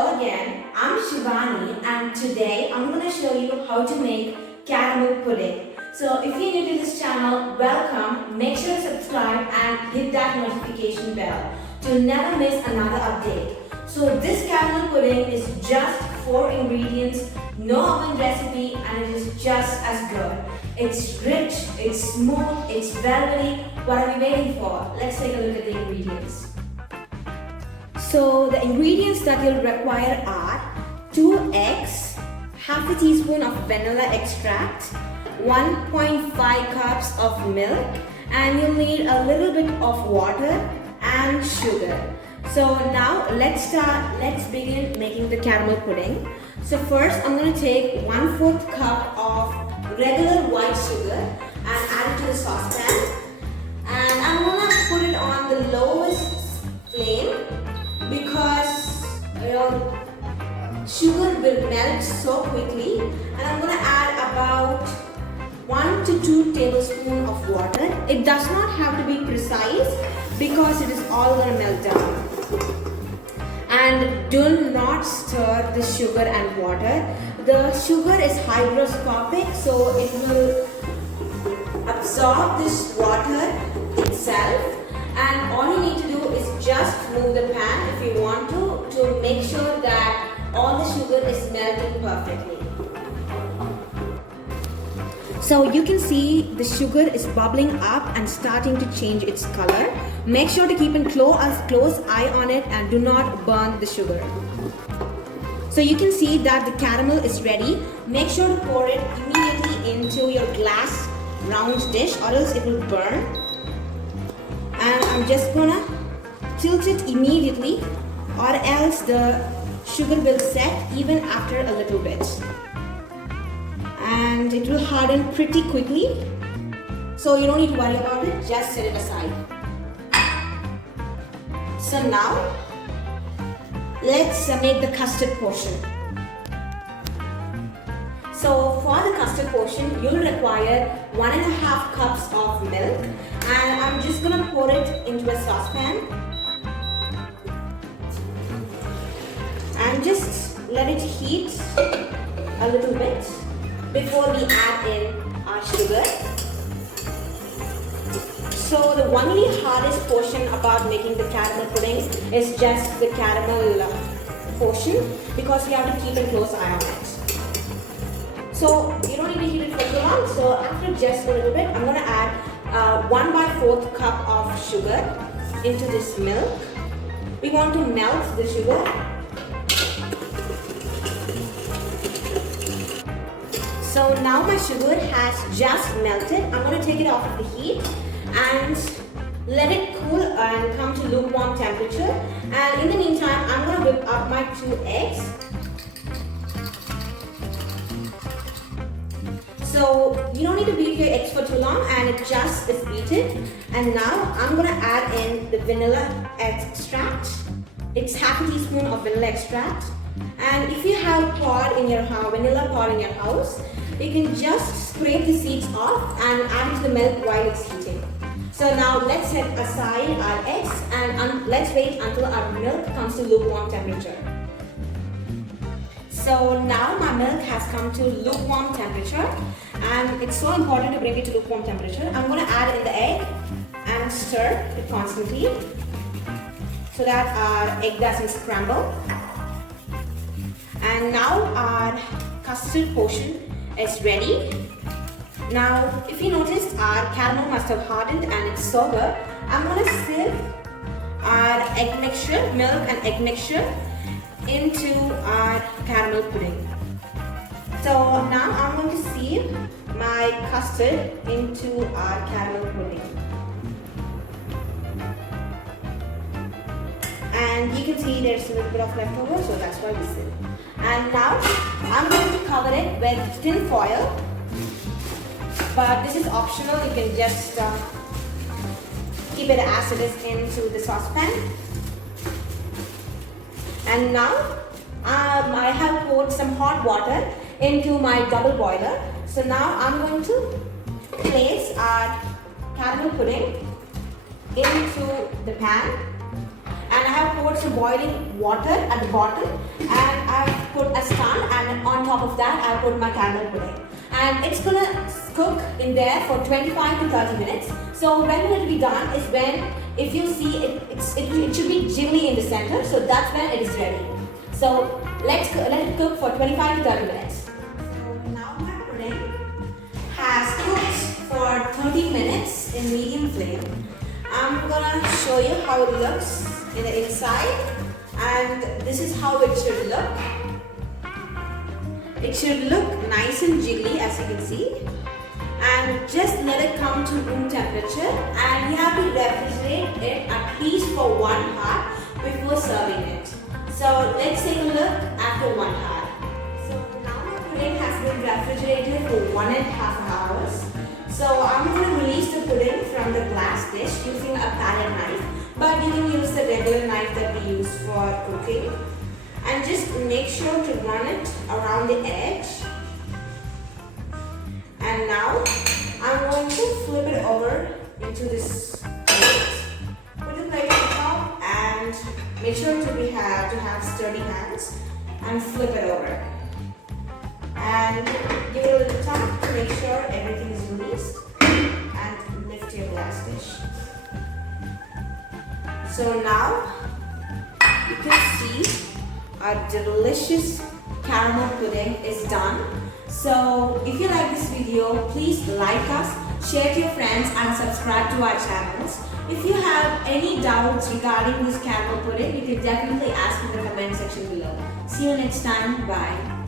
Hello again, I'm Shivani and today I'm going to show you how to make caramel pudding. So if you're new to this channel, welcome, make sure to subscribe and hit that notification bell to never miss another update. So this caramel pudding is just 4 ingredients, no oven recipe, and it is just as good. It's rich, it's smooth, it's velvety. What are we waiting for? Let's take a look at the ingredients. So the ingredients that you'll require are 2 eggs, half a teaspoon of vanilla extract, 1.5 cups of milk, and you'll need a little bit of water and sugar. So now let's begin making the caramel pudding. So first I'm going to take 1/4 cup of regular white sugar and add it to the saucepan, and I'm going to put it on the lowest flame because sugar will melt so quickly, and I'm going to add about 1 to 2 tablespoons of water. It does not have to be precise because it is all going to melt down. And do not stir the sugar and water. The sugar is hygroscopic, so it will absorb this water itself. And all you need to do is just move the pan if you want to make sure that all the sugar is melting perfectly. So you can see the sugar is bubbling up and starting to change its color. Make sure to keep a close eye on it and do not burn the sugar. So you can see that the caramel is ready. Make sure to pour it immediately into your glass round dish or else it will burn. And I'm just gonna tilt it immediately or else the sugar will set even after a little bit. And it will harden pretty quickly, so you don't need to worry about it, just set it aside. So now let's make the custard portion. So for the custard portion you'll require 1.5 cups of milk, and I'm just going to pour it into a saucepan and just let it heat a little bit before we add in our sugar. So the only hardest portion about making the caramel pudding is just the caramel portion, because you have to keep a close eye on it. So you don't need to heat it for too long. So after just a little bit, I'm going to add 1/4 cup of sugar into this milk. We want to melt the sugar. So now my sugar has just melted. I'm going to take it off of the heat and let it cool and come to lukewarm temperature. And in the meantime, I'm going to whip up my 2 eggs. So you don't need to beat your eggs for too long, and it just is beaten. And now I'm going to add in the vanilla extract. It's half a teaspoon of vanilla extract. And if you have vanilla pod in your house, you can just scrape the seeds off and add it to the milk while it's heating. So now let's set aside our eggs and let's wait until our milk comes to lukewarm temperature. So now my milk has come to lukewarm temperature, and it's so important to bring it to lukewarm temperature. I'm going to add in the egg and stir it constantly so that our egg doesn't scramble. And now our custard portion is ready. Now if you notice, our caramel must have hardened and it's so good. I'm going to sieve our egg mixture, milk and egg mixture, into our caramel pudding. So now I'm going to sieve my custard into our caramel pudding. And you can see there's a little bit of leftover, so that's why we sieve. And now I'm going to cover it with tin foil, but this is optional. You can just keep it as it is into the saucepan. And now I have poured some hot water into my double boiler. So now I'm going to place our caramel pudding into the pan. and I have poured some boiling water at the bottom, and I have put a stand, and on top of that I put my caramel pudding. And it's gonna cook in there for 25 to 30 minutes. So when it will be done is when, if you see it should be jiggly in the center, so that's when it is ready. So let it cook for 25 to 30 minutes. So now my pudding has cooked for 30 minutes in medium flame. I'm gonna show you how it looks in the inside, and this is how it should look. It should look nice and jiggly, as you can see. And just let it come to room temperature, and you have to refrigerate it at least for 1 hour before serving it. So let's take a look after 1 hour. So now my pudding has been refrigerated for 1.5 hours. So I'm going to release the pudding from the glass dish using a palette knife, but you can use the regular knife that we use for cooking. And just make sure to run it around the edge. And now I'm going to flip it over into this plate. Put the plate on top and make sure to have sturdy hands and flip it over. And give it a little tap to make sure everything is released, and lift your glass dish. So now you can see our delicious caramel pudding is done. So if you like this video, please like us, share to your friends, and subscribe to our channels. If you have any doubts regarding this caramel pudding, you can definitely ask in the comment section below. See you next time. Bye.